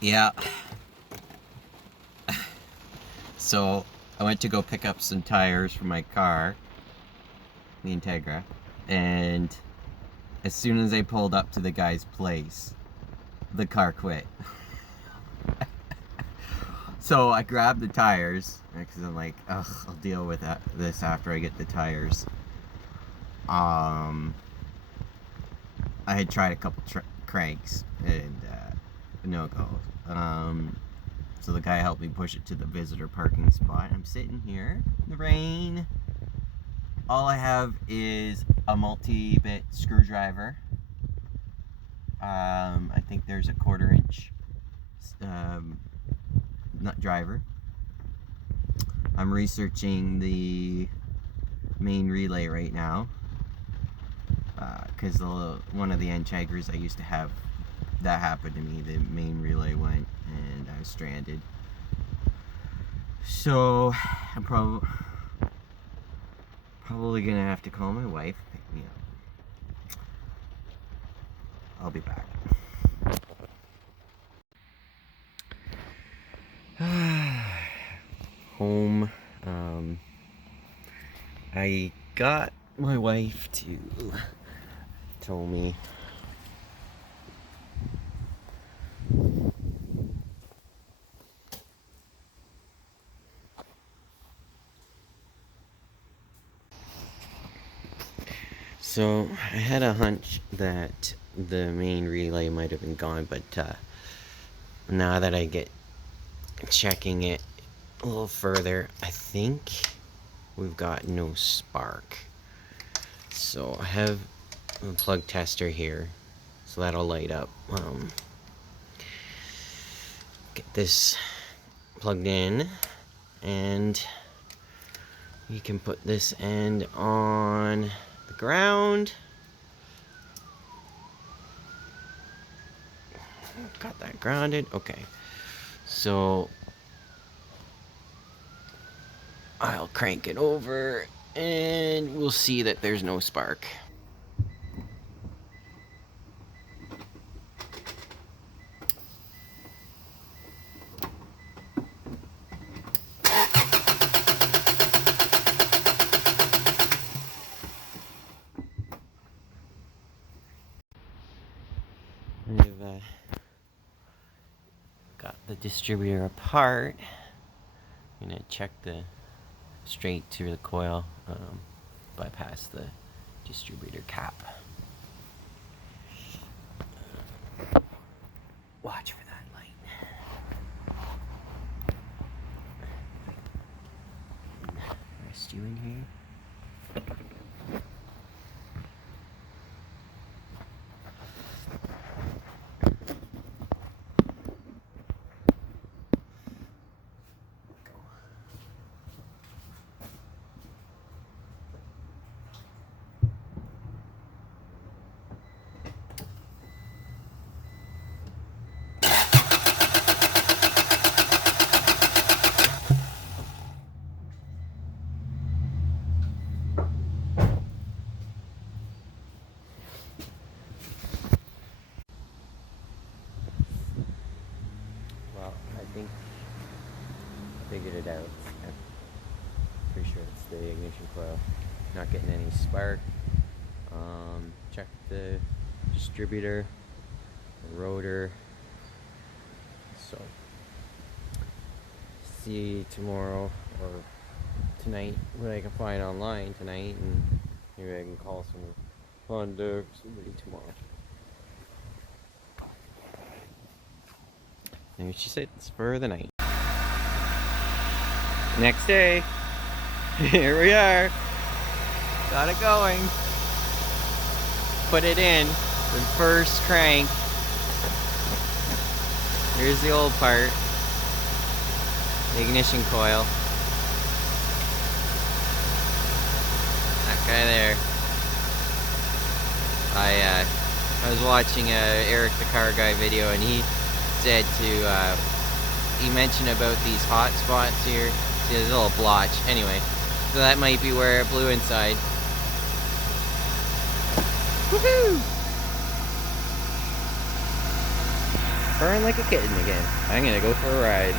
Yeah. So I went to go pick up some tires for my car, the Integra, and as soon as I pulled up to the guy's place, the car quit. So I grabbed the tires because I'm like, ugh, I'll deal with this after I get the tires. I had tried a couple cranks and no go. So the guy helped me push it to the visitor parking spot. I'm sitting here in the rain. All I have is a multi-bit screwdriver. I think there's a 1/4 inch nut driver. I'm researching the main relay right now because one of the Integras I used to have, that happened to me. The main relay went and I was stranded. So I'm probably gonna have to call my wife, pick me up. I'll be back. Home. I got my wife to tell me so I had a hunch that the main relay might have been gone, but now that I get checking it a little further, I think we've got no spark. So I have a plug tester here, so that'll light up. Get this plugged in, and you can put this end on the ground. Got that grounded. Okay, so I'll crank it over and we'll see that there's no spark. I've got the distributor apart. I'm gonna check the straight to the coil, bypass the distributor cap. Watch for that light. Rest you in here. Well, I think I figured it out. I'm pretty sure it's the ignition coil. Not getting any spark. Check the distributor, the rotor. So, see tomorrow or tonight what I can find online tonight, and maybe I can call some Honda or somebody tomorrow. Maybe she said it's for the night. Next day, here we are. Got it going. Put it in. The first crank. Here's the old part. The ignition coil. That guy there. I was watching a Eric the Car Guy video, and he said he mentioned about these hot spots here. See, there's a little blotch. Anyway, so that might be where it blew inside. Woohoo! purring like a kitten again. I'm gonna go for a ride.